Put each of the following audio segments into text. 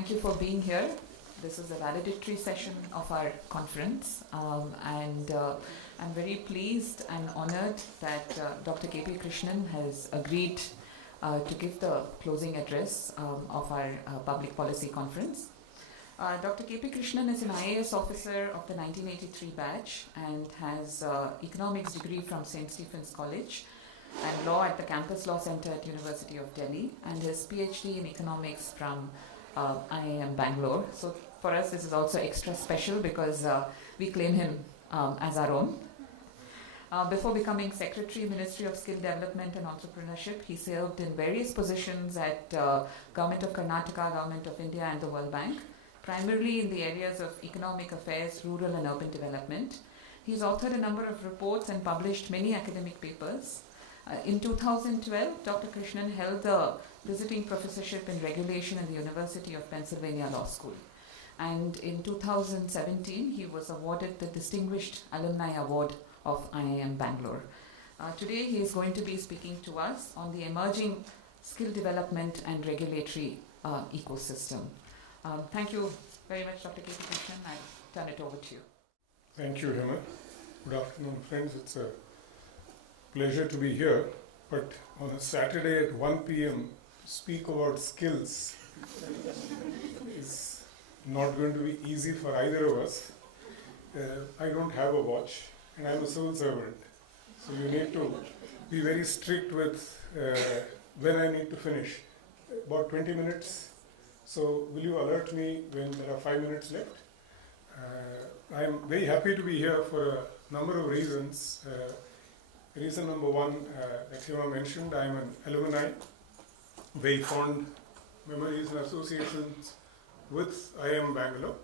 thank you for being here. This is a valedictory session of our conference, and I'm very pleased and honored that Dr. K.P. Krishnan has agreed to give the closing address of our public policy conference. Dr. K.P. Krishnan is an IAS officer of the 1983 batch and has economics degree from St. Stephen's College and law at the Campus Law Center at University of Delhi, and his PhD in economics from IIM Bangalore. So for us this is also extra special because we claim him as our own. Before becoming Secretary, Ministry of Skill Development and Entrepreneurship, he served in various positions at Government of Karnataka, Government of India and the World Bank, primarily in the areas of economic affairs, rural and urban development. He's authored a number of reports and published many academic papers. In 2012, Dr. Krishnan held the visiting professorship in regulation in the University of Pennsylvania Law School. And in 2017, he was awarded the Distinguished Alumni Award of IIM Bangalore. Today, he is going to be speaking to us on the emerging skill development and regulatory ecosystem. Thank you very much, Dr. K.P. Krishnan. I turn it over to you. Thank you, Hema. Good afternoon, friends. It's a pleasure to be here, but on a Saturday at 1 p.m. to speak about skills is not going to be easy for either of us. I don't have a watch and I'm a civil servant, so you need to be very strict with when I need to finish. About 20 minutes, so will you alert me when there are 5 minutes left? I'm very happy to be here for a number of reasons. Reason number one, that Hema mentioned, I'm an alumni, very fond memories and associations with IIM Bangalore,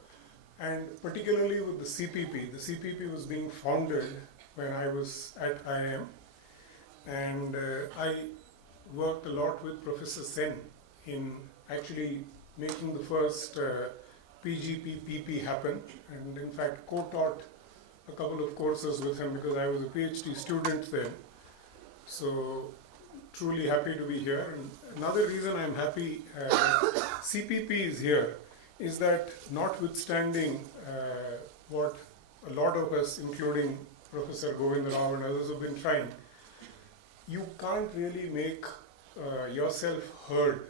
and particularly with the CPP. The CPP was being founded when I was at IIM, and I worked a lot with Professor Sen in actually making the first PGP-PP happen, and in fact co-taught a couple of courses with him because I was a PhD student then. So truly happy to be here. And another reason I'm happy CPP is here is that notwithstanding what a lot of us, including Professor Govind Rao and others, have been trying, you can't really make yourself heard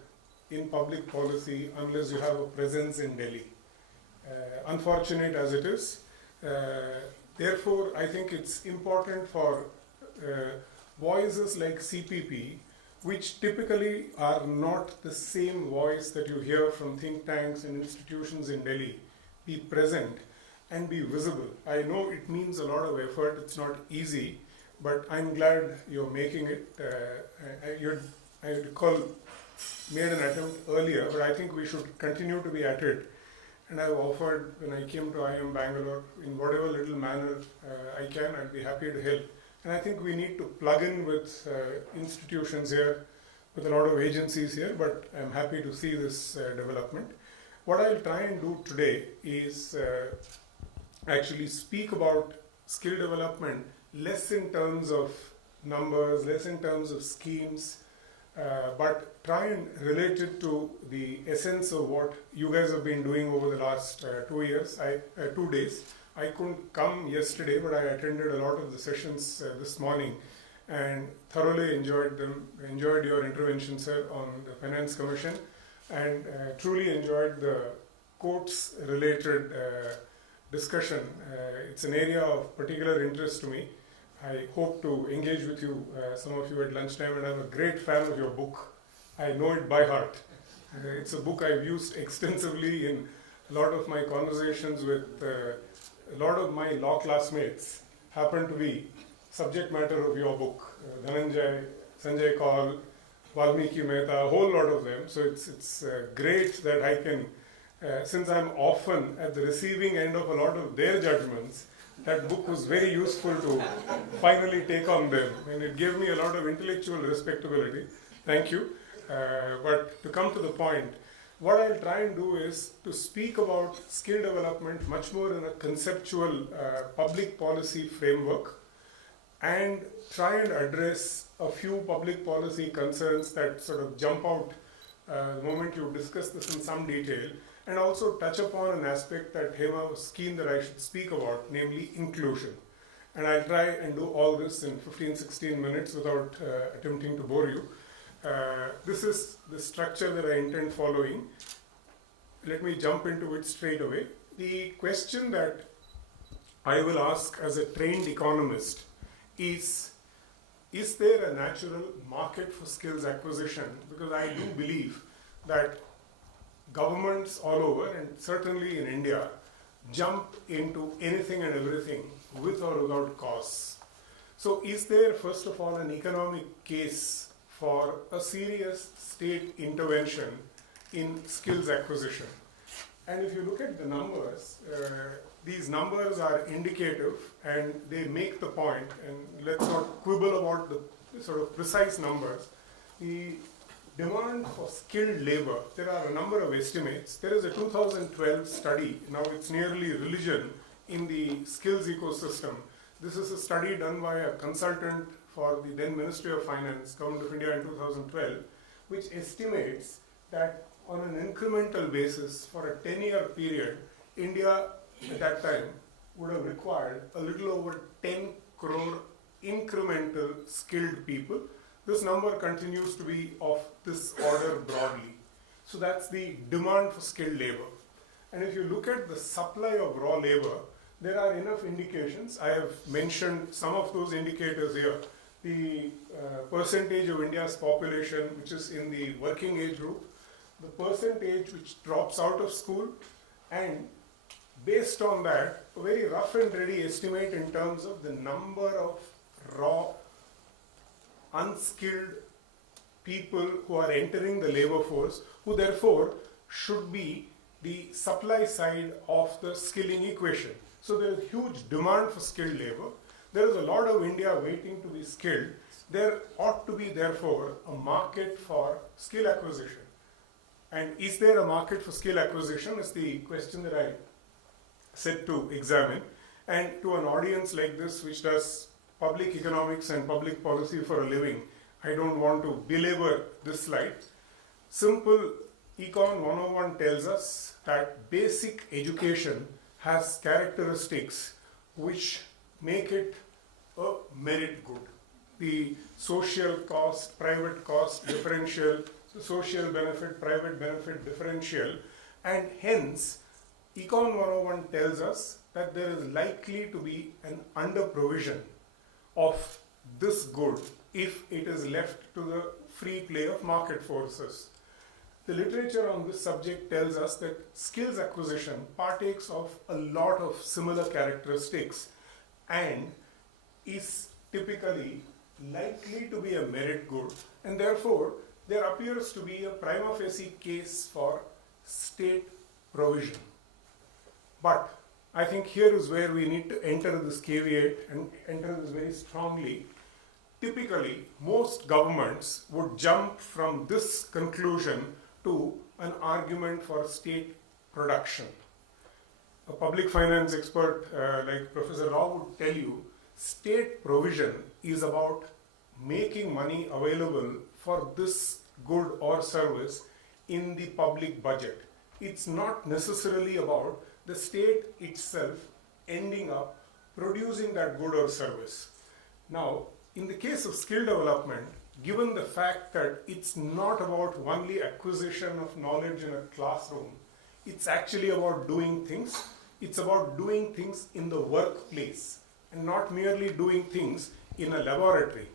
in public policy unless you have a presence in Delhi. Unfortunate as it is. Therefore, I think it's important for voices like CPP, which typically are not the same voice that you hear from think tanks and institutions in Delhi, be present and be visible. I know it means a lot of effort, it's not easy, but I'm glad you're making it. I recall made an attempt earlier, but I think we should continue to be at it. And I've offered, when I came to IIM Bangalore, in whatever little manner I can, I'd be happy to help. And I think we need to plug in with institutions here, with a lot of agencies here, but I'm happy to see this development. What I'll try and do today is actually speak about skill development, less in terms of numbers, less in terms of schemes, but try and relate it to the essence of what you guys have been doing over the last 2 days. I couldn't come yesterday, but I attended a lot of the sessions this morning and thoroughly enjoyed them. Enjoyed your intervention, sir, on the Finance Commission, and truly enjoyed the courts-related discussion. It's an area of particular interest to me. I hope to engage with you, some of you at lunchtime, and I'm a great fan of your book. I know it by heart. It's a book I've used extensively in a lot of my conversations with a lot of my law classmates happen to be subject matter of your book. Dhananjay, Sanjay Kaul, Valmiki Mehta, a whole lot of them. So it's great that I can, since I'm often at the receiving end of a lot of their judgments, that book was very useful to finally take on them, and it gave me a lot of intellectual respectability. Thank you. But to come to the point, what I'll try and do is to speak about skill development much more in a conceptual public policy framework, and try and address a few public policy concerns that sort of jump out the moment you discuss this in some detail, and also touch upon an aspect that Hema was keen that I should speak about, namely inclusion. And I'll try and do all this in 15-16 minutes without attempting to bore you. This is the structure that I intend following. Let me jump into it straight away. The question that I will ask as a trained economist is there a natural market for skills acquisition? Because I do believe that governments all over, and certainly in India, jump into anything and everything with or without costs. So is there, first of all, an economic case for a serious state intervention in skills acquisition? And if you look at the numbers, these numbers are indicative and they make the point, and let's not quibble about the sort of precise numbers. The demand for skilled labor, there are a number of estimates. There is a 2012 study, now it's nearly religion in the skills ecosystem. This is a study done by a consultant for the then Ministry of Finance, Government of India in 2012, which estimates that on an incremental basis for a 10-year period, India at that time would have required a little over 10 crore incremental skilled people. This number continues to be of this order broadly. So that's the demand for skilled labor. And if you look at the supply of raw labor, there are enough indications. I have mentioned some of those indicators here. The percentage of India's population which is in the working age group, the percentage which drops out of school, and based on that, a very rough and ready estimate in terms of the number of raw, unskilled people who are entering the labor force, who therefore should be the supply side of the skilling equation. So there is huge demand for skilled labor. There is a lot of India waiting to be skilled. There ought to be therefore a market for skill acquisition. And is there a market for skill acquisition is the question that I set to examine. And to an audience like this which does public economics and public policy for a living, I don't want to belabor this slide. Simple Econ 101 tells us that basic education has characteristics which make it a merit good. The social cost, private cost differential, the social benefit, private benefit differential, and hence Econ 101 tells us that there is likely to be an under provision of this good if it is left to the free play of market forces. The literature on this subject tells us that skills acquisition partakes of a lot of similar characteristics and is typically likely to be a merit good, and therefore there appears to be a prima facie case for state provision. But I think here is where we need to enter this caveat and enter this very strongly. Typically, most governments would jump from this conclusion to an argument for state production. A public finance expert like Professor Rao would tell you, state provision is about making money available for this good or service in the public budget. It's not necessarily about the state itself ending up producing that good or service. Now, in the case of skill development, given the fact that it's not about only acquisition of knowledge in a classroom, it's actually about doing things. It's about doing things in the workplace and not merely doing things in a laboratory.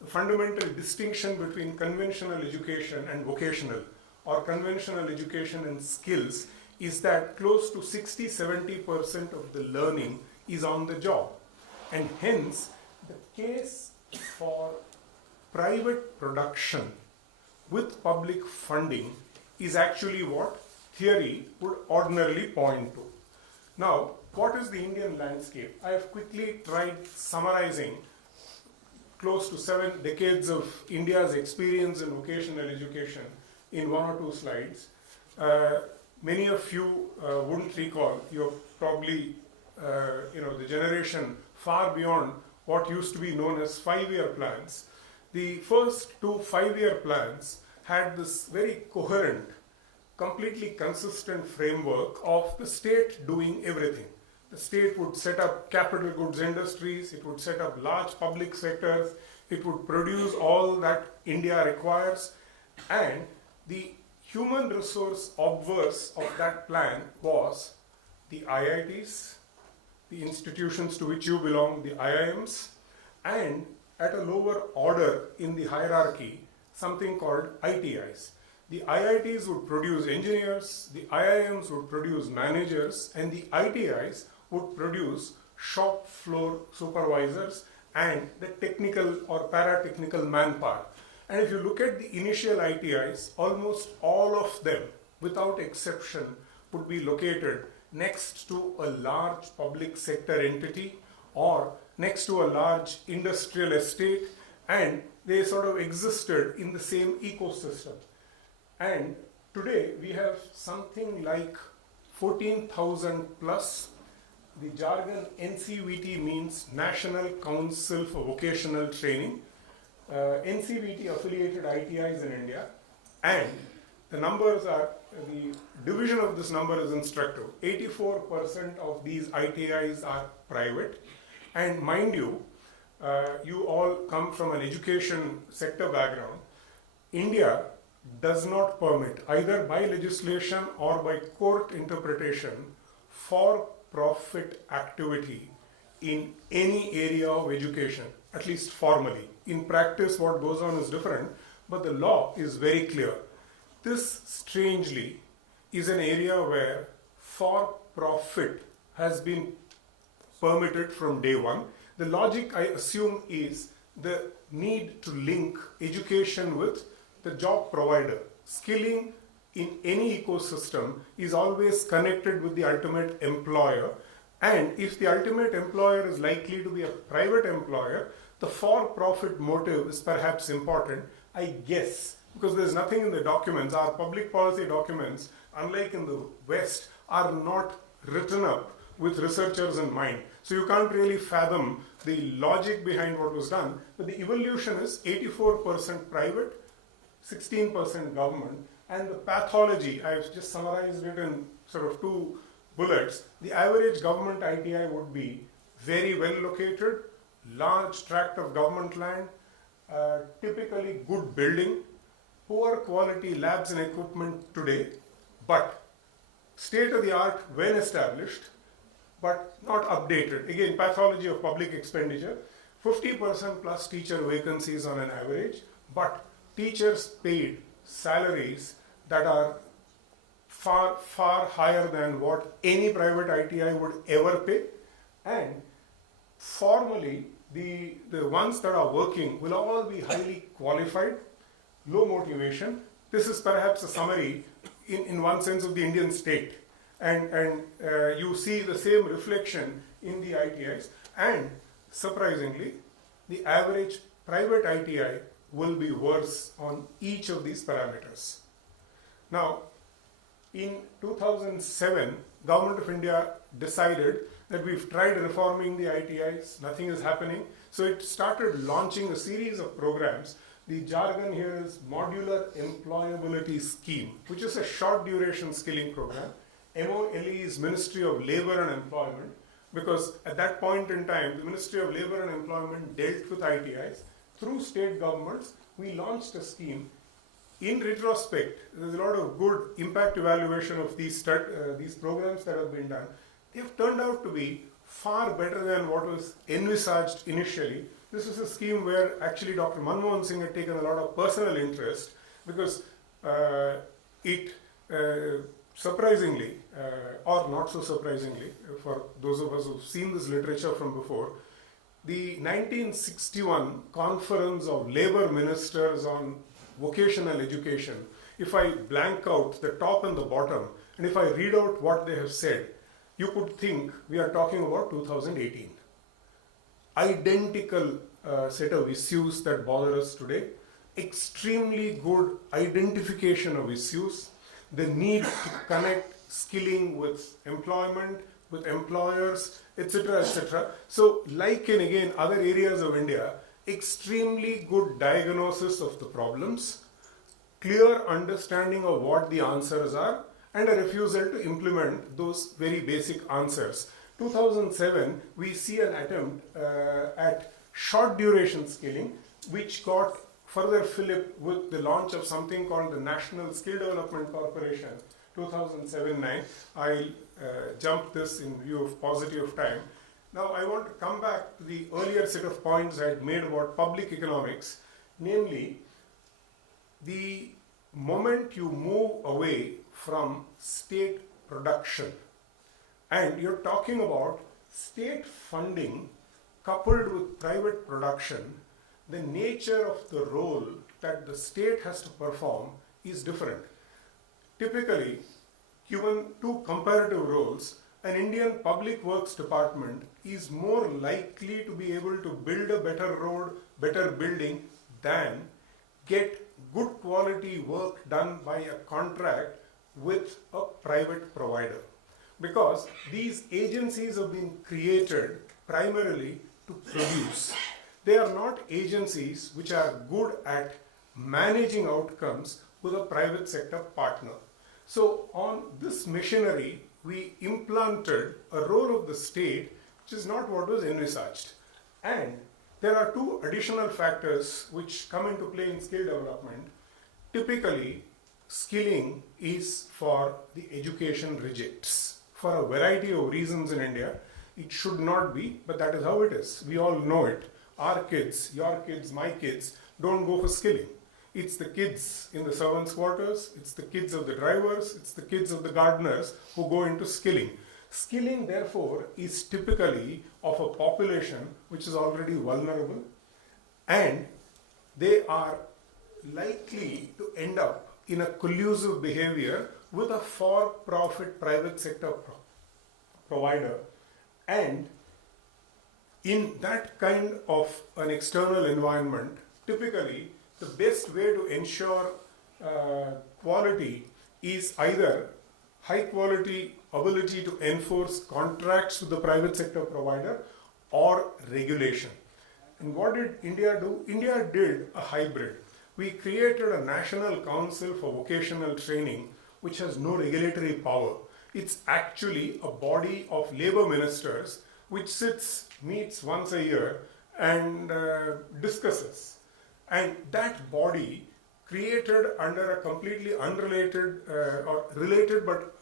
The fundamental distinction between conventional education and vocational, or conventional education and skills, is that close to 60-70% of the learning is on the job. And hence, the case for private production with public funding is actually what theory would ordinarily point to. Now, what is the Indian landscape? I have quickly tried summarizing close to 7 decades of India's experience in vocational education in 1 or 2 slides. Many of you wouldn't recall, you're probably the generation far beyond what used to be known as 5-year plans. The first 2 5-year plans had this very coherent completely consistent framework of the state doing everything. The state would set up capital goods industries, it would set up large public sectors, it would produce all that India requires, and the human resource obverse of that plan was the IITs, the institutions to which you belong, the IIMs, and at a lower order in the hierarchy, something called ITIs. The IITs would produce engineers, the IIMs would produce managers, and the ITIs would produce shop floor supervisors and the technical or para-technical manpower. And if you look at the initial ITIs, almost all of them, without exception, would be located next to a large public sector entity or next to a large industrial estate, and they sort of existed in the same ecosystem. And today we have something like 14,000 plus. The jargon NCVT means National Council for Vocational Training. NCVT affiliated ITIs in India, and the numbers are, the division of this number is instructive. 84% of these ITIs are private, and mind you, you all come from an education sector background. India does not permit, either by legislation or by court interpretation, for-profit activity in any area of education, at least formally. In practice, what goes on is different, but the law is very clear. This, strangely, is an area where for-profit has been permitted from day one. The logic, I assume, is the need to link education with the job provider. Skilling in any ecosystem is always connected with the ultimate employer, and if the ultimate employer is likely to be a private employer, the for-profit motive is perhaps important, I guess, because there's nothing in the documents. Our public policy documents, unlike in the West, are not written up with researchers in mind. So you can't really fathom the logic behind what was done, but the evolution is 84% private, 16% government, and the pathology, I've just summarized it in sort of 2 bullets. The average government ITI would be very well located, large tract of government land, typically good building, poor quality labs and equipment today, but state of the art, well established, but not updated. Again, pathology of public expenditure, 50% plus teacher vacancies on an average, but teachers paid salaries that are far, far higher than what any private ITI would ever pay. And formally, the ones that are working will all be highly qualified, low motivation. This is perhaps a summary in one sense of the Indian state. And you see the same reflection in the ITIs. And surprisingly, the average private ITI will be worse on each of these parameters. Now, in 2007, Government of India decided that we've tried reforming the ITIs, nothing is happening. So it started launching a series of programs. The jargon here is Modular Employability Scheme, which is a short duration skilling program. MOLE is Ministry of Labour and Employment, because at that point in time, the Ministry of Labour and Employment dealt with ITIs. Through state governments, we launched a scheme. In retrospect, there's a lot of good impact evaluation of these programs that have been done. They've turned out to be far better than what was envisaged initially. This is a scheme where actually Dr. Manmohan Singh had taken a lot of personal interest, because it surprisingly, or not so surprisingly, for those of us who've seen this literature from before, the 1961 Conference of Labour Ministers on Vocational Education, if I blank out the top and the bottom, and if I read out what they have said, you could think we are talking about 2018. Identical set of issues that bother us today, extremely good identification of issues, the need to connect skilling with employment, with employers, etc., etc. So, like in again other areas of India, extremely good diagnosis of the problems, clear understanding of what the answers are and a refusal to implement those very basic answers. 2007, we see an attempt at short duration skilling, which got further fillip with the launch of something called the National Skill Development Corporation, 2007-9. I'll jump this in view of paucity of time. Now I want to come back to the earlier set of points I had made about public economics, namely the moment you move away from state production and you're talking about state funding coupled with private production, the nature of the role that the state has to perform is different. Typically, given two comparative roles, an Indian public works department is more likely to be able to build a better road, better building than get good quality work done by a contract with a private provider. Because these agencies have been created primarily to produce. They are not agencies which are good at managing outcomes with a private sector partner. So on this machinery, we implanted a role of the state which is not what was envisaged. And there are two additional factors which come into play in skill development. Typically, skilling is for the education rejects. For a variety of reasons in India, it should not be, but that is how it is. We all know it. Our kids, your kids, my kids don't go for skilling. It's the kids in the servants' quarters, it's the kids of the drivers, it's the kids of the gardeners who go into skilling. Skilling, therefore, is typically of a population which is already vulnerable, and they are likely to end up in a collusive behavior with a for-profit private sector provider. And in that kind of an external environment, typically the best way to ensure quality is either high quality ability to enforce contracts with the private sector provider or regulation. And what did India do? India did a hybrid. We created a National Council for Vocational Training which has no regulatory power. It's actually a body of labor ministers which meets once a year and discusses. And that body, created under a completely unrelated or related but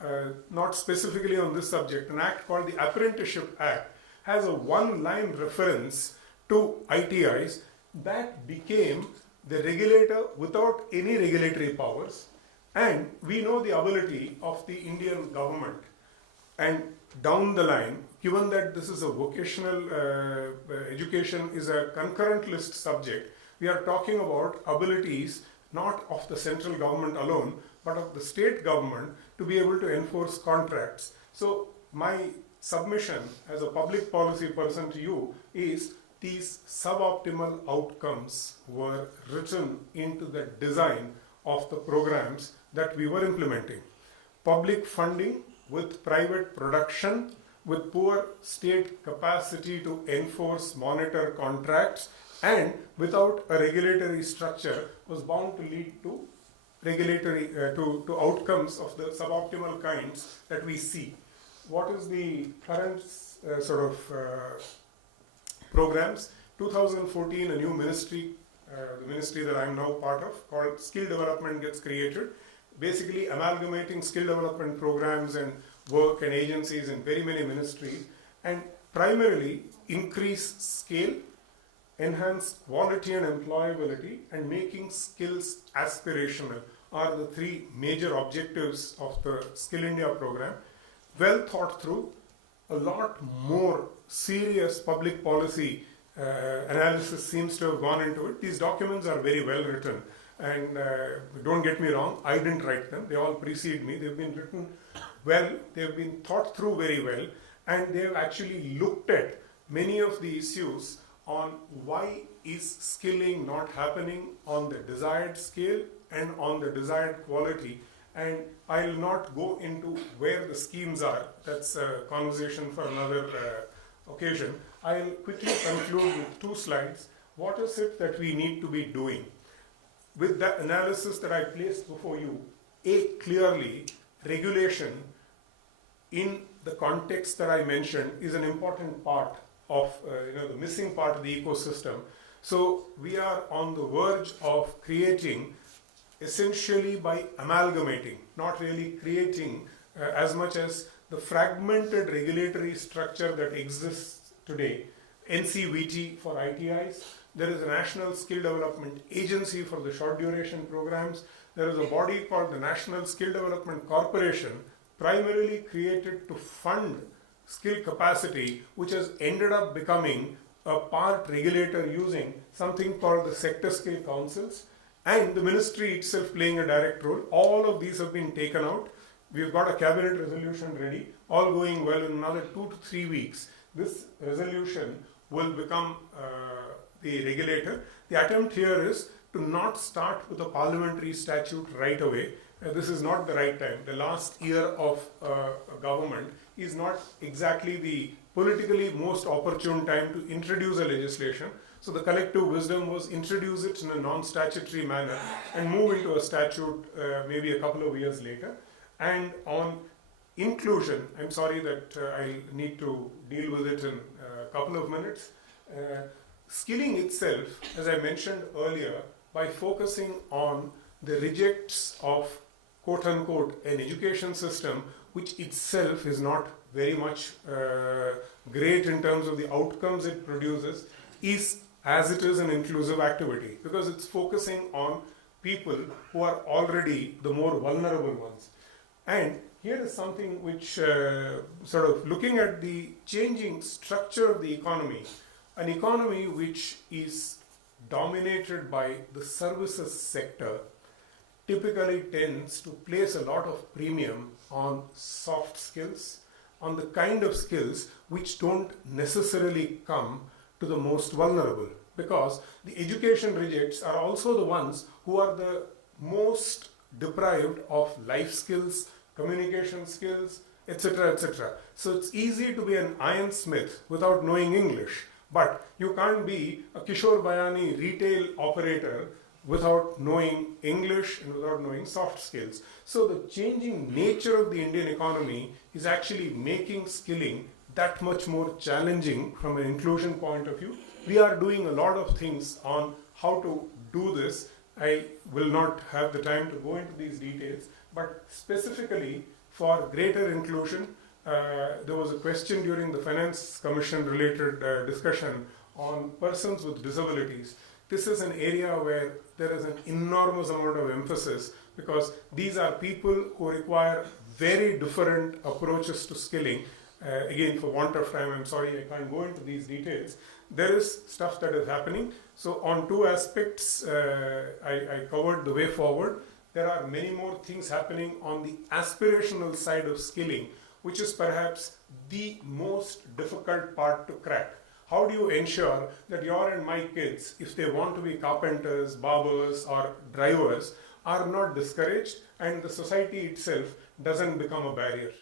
not specifically on this subject, an act called the Apprenticeship Act, has a one-line reference to ITIs that became the regulator without any regulatory powers. And we know the ability of the Indian government. And down the line, given that this is a vocational education is a concurrent list subject, we are talking about abilities not of the central government alone, but of the state government to be able to enforce contracts. So my submission as a public policy person to you is these suboptimal outcomes were written into the design of the programs that we were implementing. Public funding with private production, with poor state capacity to enforce, monitor contracts, and without a regulatory structure was bound to lead to regulatory to outcomes of the suboptimal kinds that we see. What is the current programs? 2014, a new ministry, the ministry that I am now part of, called Skill Development gets created, basically amalgamating skill development programs and work and agencies in very many ministries, and primarily increase scale, enhance quality and employability, and making skills aspirational are the three major objectives of the Skill India program. Well thought through, a lot more serious public policy analysis seems to have gone into it. These documents are very well written, and don't get me wrong, I didn't write them, they all precede me. They've been written well, they've been thought through very well, and they've actually looked at many of the issues on why is skilling not happening on the desired scale and on the desired quality. And I'll not go into where the schemes are, that's a conversation for another occasion. I'll quickly conclude with two slides. What is it that we need to be doing? with that analysis that I placed before you, clearly regulation in the context that I mentioned is an important part of the missing part of the ecosystem. So we are on the verge of creating, essentially by amalgamating, not really creating as much as the fragmented regulatory structure that exists today. NCVT for ITIs, there is a National Skill Development Agency for the short duration programs, there is a body called the National Skill Development Corporation, primarily created to fund skill capacity, which has ended up becoming a part regulator using something called the sector skill councils, and the ministry itself playing a direct role. All of these have been taken out. We've got a cabinet resolution ready, all going well. In another 2 to 3 weeks, this resolution will become the regulator. The attempt here is to not start with a parliamentary statute right away. This is not the right time. The last year of government is not exactly the politically most opportune time to introduce a legislation. So the collective wisdom was introduce it in a non-statutory manner and move into a statute maybe a couple of years later. And on inclusion, I'm sorry that I need to deal with it in a couple of minutes. Skilling itself, as I mentioned earlier, by focusing on the rejects of quote-unquote an education system which itself is not very much great in terms of the outcomes it produces, is as it is an inclusive activity, because it's focusing on people who are already the more vulnerable ones. And here is something which sort of looking at the changing structure of the economy, an economy which is dominated by the services sector typically tends to place a lot of premium on soft skills, on the kind of skills which don't necessarily come to the most vulnerable, because the education rejects are also the ones who are the most deprived of life skills, communication skills, etc., etc. So it's easy to be an ironsmith without knowing English, but you can't be a Kishore Bayani retail operator without knowing English and without knowing soft skills. So the changing nature of the Indian economy is actually making skilling that much more challenging from an inclusion point of view. We are doing a lot of things on how to do this. I will not have the time to go into these details, but specifically for greater inclusion, there was a question during the Finance Commission related discussion on persons with disabilities. This is an area where there is an enormous amount of emphasis, because these are people who require very different approaches to skilling. Again, for want of time, I'm sorry I can't go into these details. There is stuff that is happening. So on two aspects, I covered the way forward. There are many more things happening on the aspirational side of skilling, which is perhaps the most difficult part to crack. How do you ensure that your and my kids, if they want to be carpenters, barbers, or drivers, are not discouraged and the society itself doesn't become a barrier?